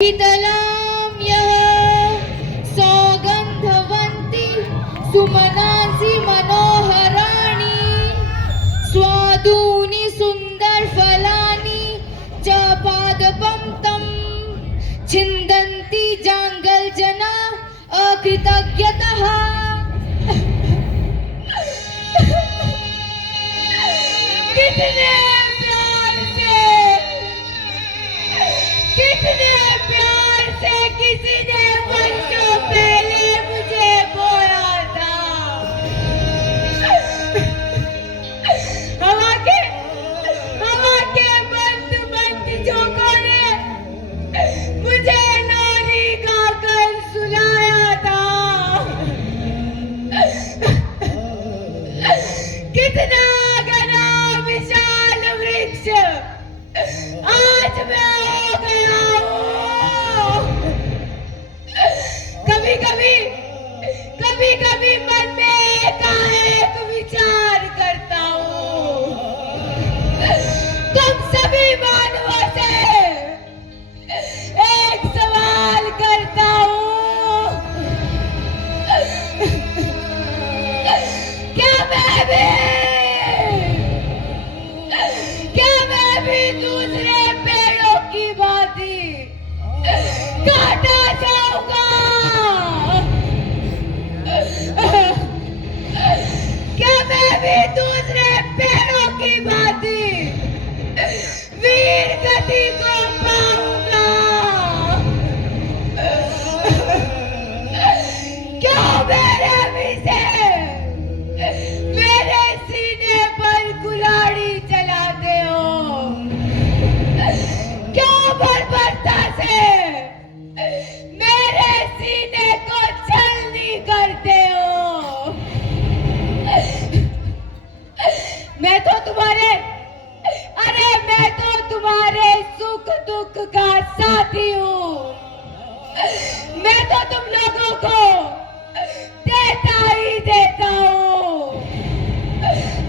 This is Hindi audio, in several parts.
शीतलां यः सौगन्धवन्ति सुमनांसि मनोहराणि स्वादूनि सुन्दरफलानि च पादपं तं छिन्दन्ति जाङ्गलजना अकृतज्ञतः। कितने प्यार से किसी ने वर्षों पहले मुझे बोया था। हवा के मंद झोंकों ने मुझे लोरी गाकर सुलाया था। कितना घना विशाल वृक्ष आज मैं हो गया हूँ। कभी मन में एकाएक विचार करता हूँ, तुम सभी मानवों से एक सवाल करता हूँ, क्या मैं भी दूसरे पेड़ों की भांति काटा जाऊंगा? क्या मैं भी दूसरे पेड़ों की भांति वीर गति को पाऊंगा? क्यों मेरे सीने पर कुल्हाड़ी चलाते हो? क्यों बर्बरता से मेरे सीने को छलनी करते हो? मैं तो तुम्हारे सुख दुख का साथी हूँ। मैं तो तुम लोगों को देता ही देता हूँ,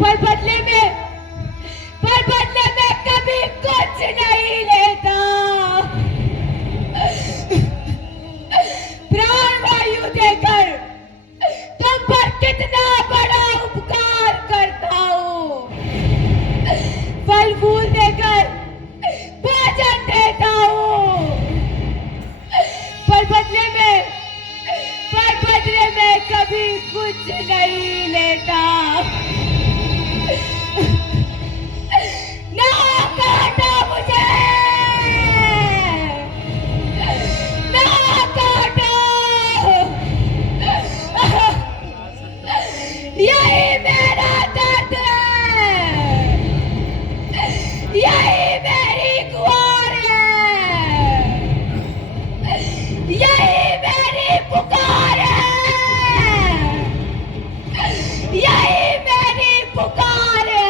पर बदले में कभी कुछ नहीं लेता। प्राण वायु देकर तुम पर कितना बड़ा उपकार करता हूँ, फल फूल देकर भोजन देता हूँ, पर बदले में कभी कुछ नहीं लेता। ना काटो मुझे, ना काटो, यही मेरा दर्द है, यही मेरी गुहार है, यही मेरी पुकार है, यही मेरी पुकार है।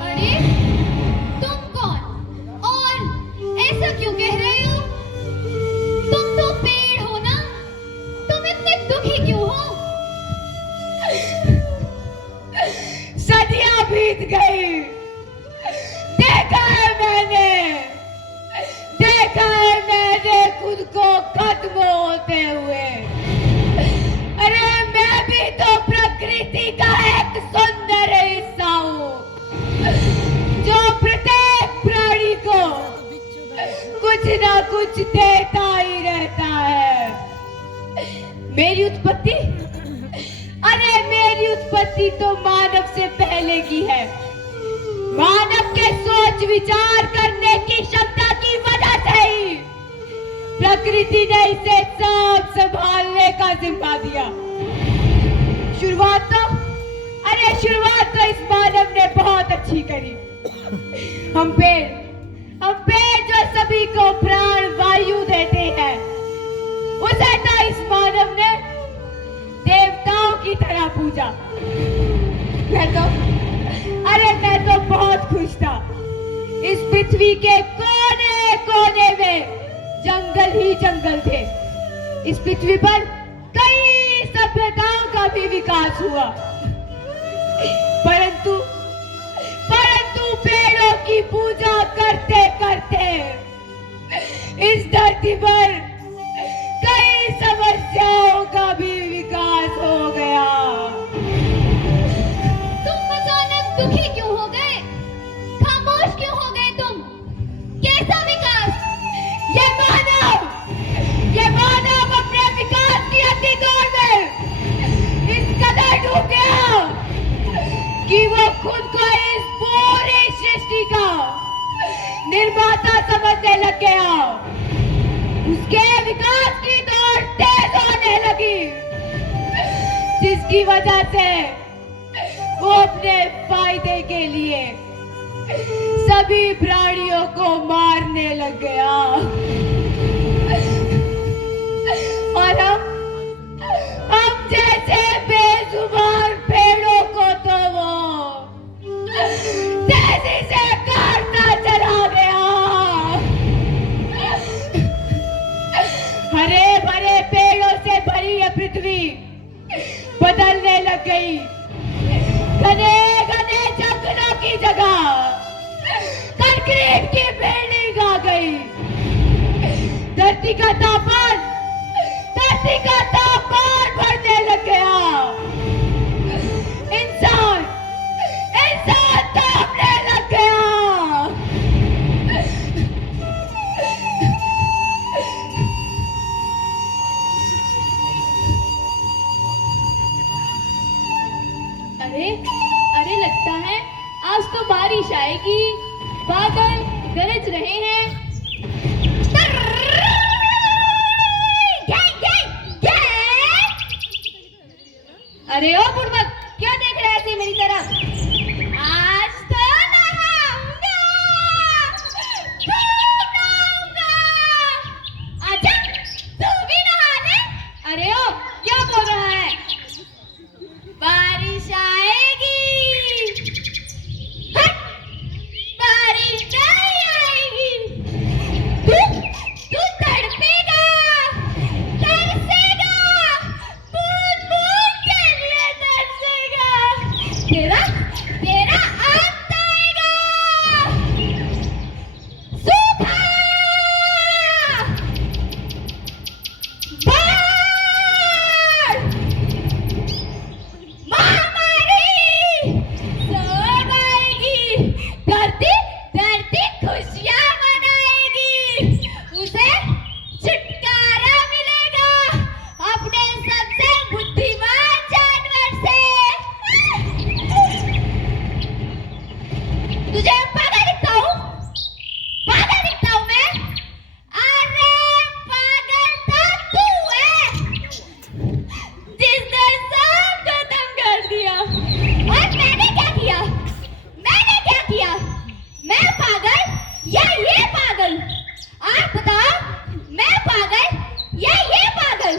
अरे तुम कौन और ऐसा क्यों कह रहे हो? तुम तो पेड़ हो ना, तुम इतने दुखी क्यों हो? सदियां बीत गई, देखा है मैंने खुद को खत्म होते हुए। अरे मैं भी तो प्रकृति का एक सुंदर हिस्सा हूँ, जो प्रत्येक प्राणी को कुछ ना कुछ देता ही रहता है। मेरी उत्पत्ति तो मानव से पहले की है। मानव के सोच विचार करने की क्षमता की वजह से ही प्रकृति ने इसे सब संभालने का जिम्मा दिया। शुरुआत तो इस मानव ने बहुत अच्छी करी। हम पेड़ जो सभी को प्राण वायु देते हैं, उसे तो इस मानव ने देवताओं की तरह पूजा। मैं तो बहुत खुश था। इस पृथ्वी के कोने कोने में जंगल ही जंगल थे। इस पृथ्वी पर कई सभ्यताओं का भी विकास हुआ, परंतु पेड़ों की कैसा विकास? ये मानव अपने विकास की अति दौड़ में इस कदर डूब गया कि वो खुद को इस पूरी सृष्टि का निर्माता समझने लग गया। उसके विकास की दौड़ तेज होने लगी, जिसकी वजह से वो अपने फायदे के लिए सभी प्राणियों को मारने लग गया। और हम जैसे बेजुबान पेड़ों को तो वो तेजी से काटता चला गया। हरे भरे पेड़ों से भरी यह पृथ्वी बदलने लग गई। घने घने जंगलों की जगह कंक्रीट की बिल्डिंग आ गई। धरती का तापमान बढ़ने लग गया। इंसान दबने लग गया। अरे अरे लगता है आज तो बारिश आएगी। बादल गरज रहे हैं। अरे ओ बुड़बक, क्या देख रहे ऐसे मेरी तरफ? आज तो नहाऊंगा, खूब नहाऊंगा। आजा, तू भी नहा ले। अरे ओ, क्या बोल रहा है? बारिश आएगी। हट, बारिश नहीं आएगी। तू तड़पेगा, तरसेगा, बूंद बूंद के लिए तरसेगा। तेरा अंत आएगा। सूखा, बाढ़, महामारी सब आएगी। धरती खुशियां मनाएगी। उसे छुटकारा मिलेगा अपने सबसे बुद्धिमान जानवर से। तुझे पागल दिखता हूँ? पागल दिखता हूँ मैं? अरे पागल तो तू है, जिसने सब खत्म कर दिया। और मैंने क्या किया? मैं पागल या ये पागल? आप बताओ, मैं पागल या ये पागल?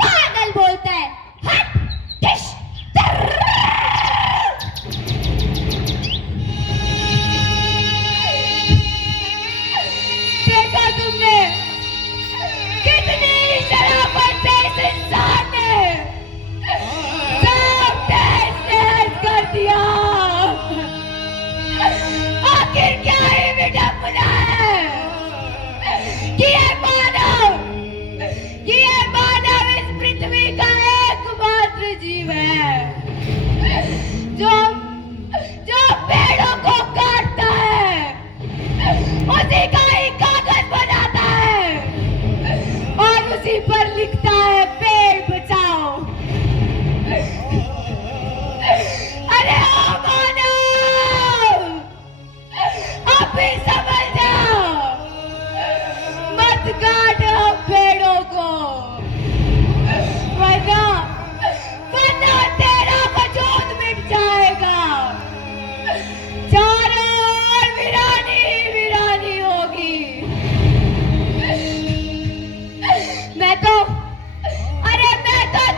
पागल बोलता है। हट, टिश, देखा तुमने कितनी शराफत से इस इंसान ने सब तहस-नहस कर दिया। आखिर क्या ही विडंबना है कि ये मानव इस पृथ्वी का एकमात्र जीव है जो पेड़ों को काटता है, उसी का ही कागज बनाता है और उसी पर लिखता है पेड़ बचाओ। अरे ओ मानव, अब भी समझ जाओ, मत काटो पेड़ों को, वरना तेरा वजूद मिट जाएगा। चारों ओर वीरानी ही वीरानी होगी। मैं तो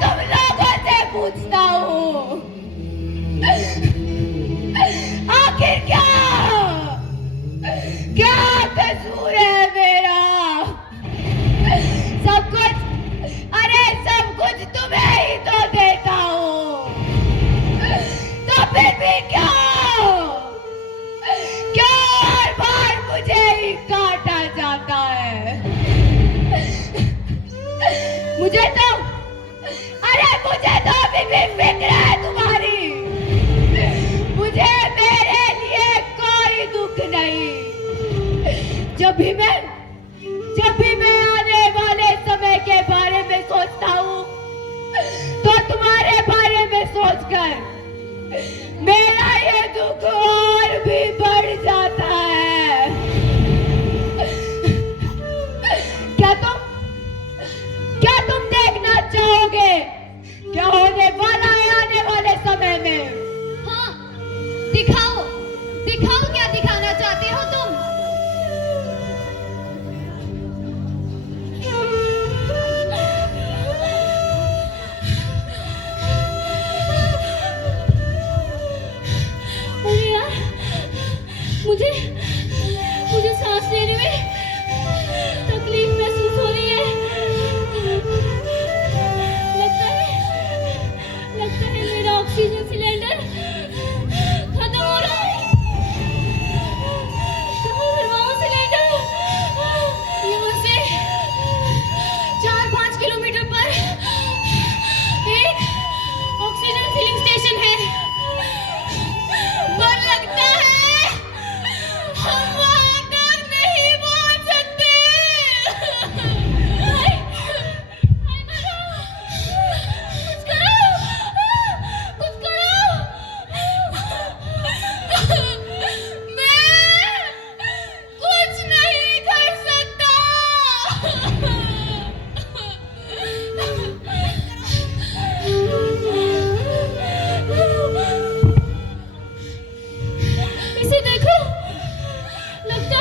तुम लोगों से पूछता हूँ, आखिर क्या कसूर है मेरा? सब कुछ तुम्हें ही तो देता हूँ, तो फिर भी क्यों हर बार मुझे ही काटा जाता है? मुझे तो अभी भी फिक्र है तुम्हारी। मुझे मेरे लिए कोई दुख नहीं, जब भी मैं आने वाले समय के बारे में सोचता हूँ तो तुम्हारे बारे में सोचकर मेरा ये दुख और भी बढ़ जाता है। क्या तुम देखना चाहोगे क्या होने वाला है आने वाले समय में? हाँ, दिखाओ दिखाओ, क्या दिखाना चाहते हो तुम? अरे यार, मुझे सांस लेने में तकलीफ महसूस हो रही है। लगता है मेरा ऑक्सीजन सिलेंडर खत्म हो रहा है। कहाँ भरवाऊं सिलेंडर? यहाँ से 4-5 किलोमीटर पर एक ऑक्सीजन फिलिंग स्टेशन है, पर लगता है हम वहाँ तक नहीं पहुँच सकते। कुछ करो, कुछ करो। मैं कुछ नहीं कर सकता। इसे देखो, लगता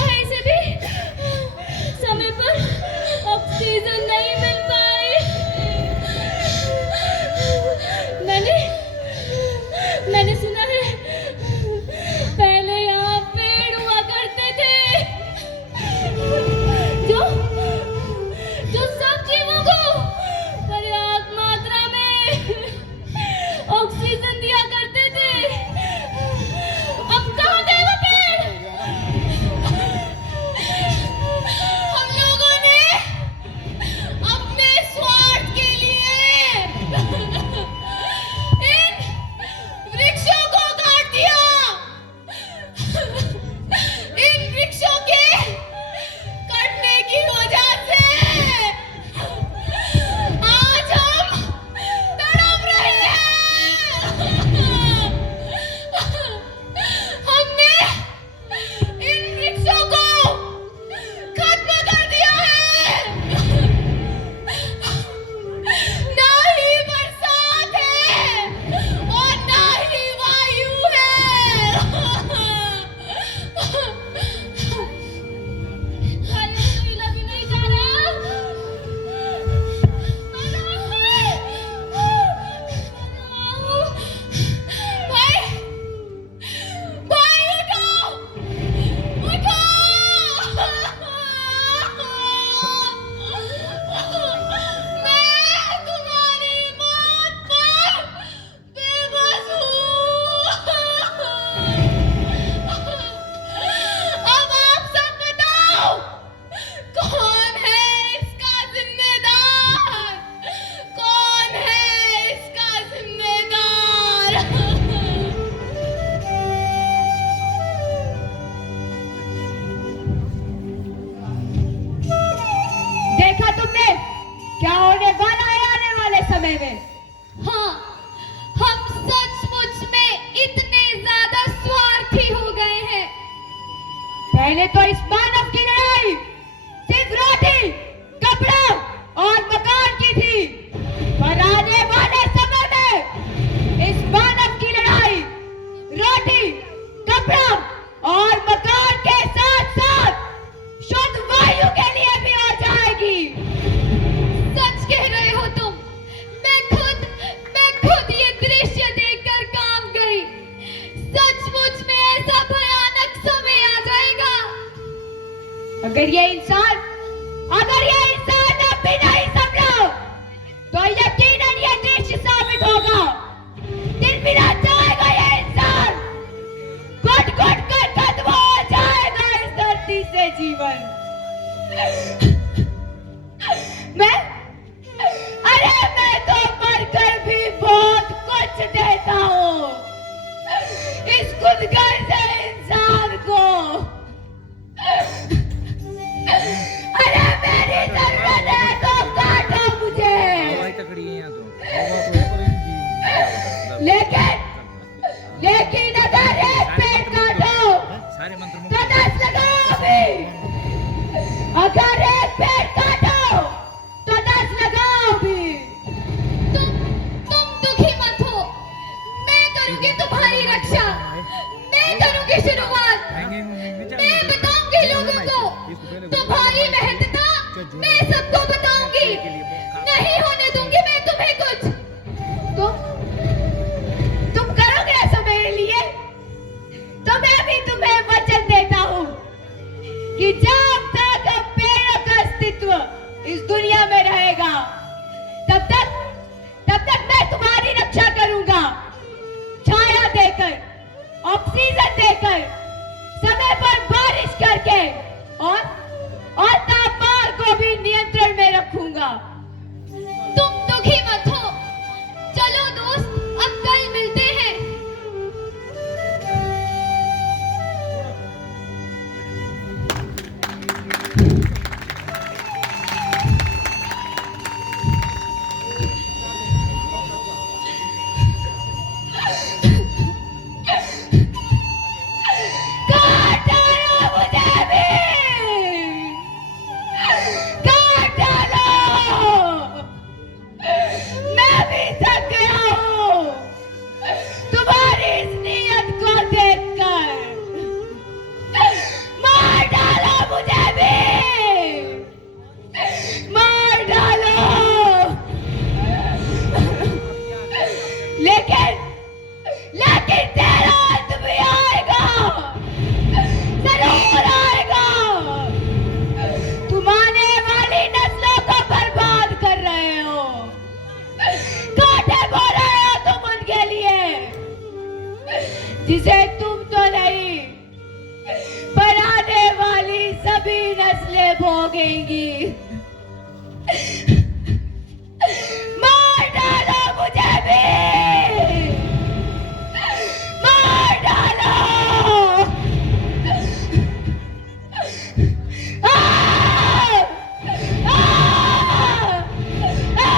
है इसे भी समय पर ऑक्सीजन नहीं मिल पाई। मैंने सुना है पहले यहाँ पेड़ हुआ करते थे जो सब जीवों को पर्याप्त मात्रा में ऑक्सीजन दिया करते थे। अब कहाँ गए वो पेड़? हम लोगों ने अपने स्वार्थ के लिए इन वृक्षों को काट दिया। इन वृक्षों के कटने की वजह से आज हम तड़प रहे हैं। हमने इन वृक्षों को खत्म कर दिया है। ना ही बरसात है और ना ही वायु है। वायु तो लग नहीं जा रहा। भाई भाई उठो, उठो। मैं तुम्हारी मौत पर बेबस हूँ। अब आप सब बताओ, कौन है इसका जिम्मेदार? कौन है इसका जिम्मेदार? देखा तुमने क्या होने वाला है आने वाले समय में? हाँ, हम सचमुच में इतने ज्यादा स्वार्थी हो गए हैं। पहले तो इस मानव की लड़ाई सिर्फ रोटी, कपड़ा और मकान की थी, पर आने वाले समय में इस मानव की लड़ाई रोटी, कपड़ा और मकान के साथ साथ शुद्ध वायु के लिए भी हो जाएगी। सच कह रहे हो तुम। मैं खुद ये दृश्य देखकर कांप गई। सचमुच में ऐसा भयानक समय आ जाएगा। अगर ये इंसान अब भी नहीं समझा तो यकीनन ये दृश्य साबित होगा। दिन बिना जाएगा ये इंसान, घुट घुट कर खत्म हो जाएगा इस धरती से जीवन। मैं तो मरकर भी बहुत कुछ देता हूँ इस खुदगर्ज इंसान को। कि जब तक हम पेड़ों का अस्तित्व इस दुनिया में रहेगा, तब तक मैं तुम्हारी रक्षा करूंगा, छाया देकर, ऑक्सीजन देकर, समय पर बारिश करके और तापमान को भी नियंत्रण में रखूंगा। तुम दुखी मत हो। चलो दोस्त, अब कल मिलते हैं। काट डालो मुझे भी, काट डालो। मैं भी थक गया हूँ तुम्हारी इस नीयत को देखकर। मार डालो मुझे भी, मार डालो। लेकिन तेरा अंत भी आएगा, जरूर आएगा। तुम आने वाली नस्लों को बर्बाद कर रहे हो, कांटे बो रहे हो तुम उनके लिए, जिसे तुम तो नहीं पर आने वाली सभी नस्लें भोगेंगी। मार डालो मुझे भी, मार डालो। आ! आ! आ!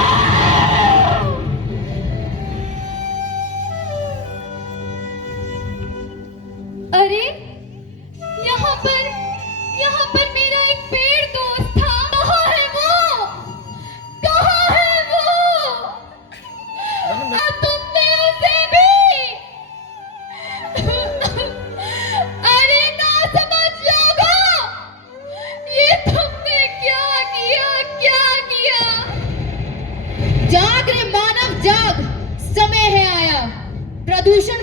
अरे यहाँ पर मेरा एक पेड़ दोस्त था। कहाँ है वो? कहाँ है वो? तुमने उसे भी? अरे ना समझ लोगों, ये तुमने क्या किया, क्या किया? जाग रे मानव जाग, समय है आया। प्रदूषण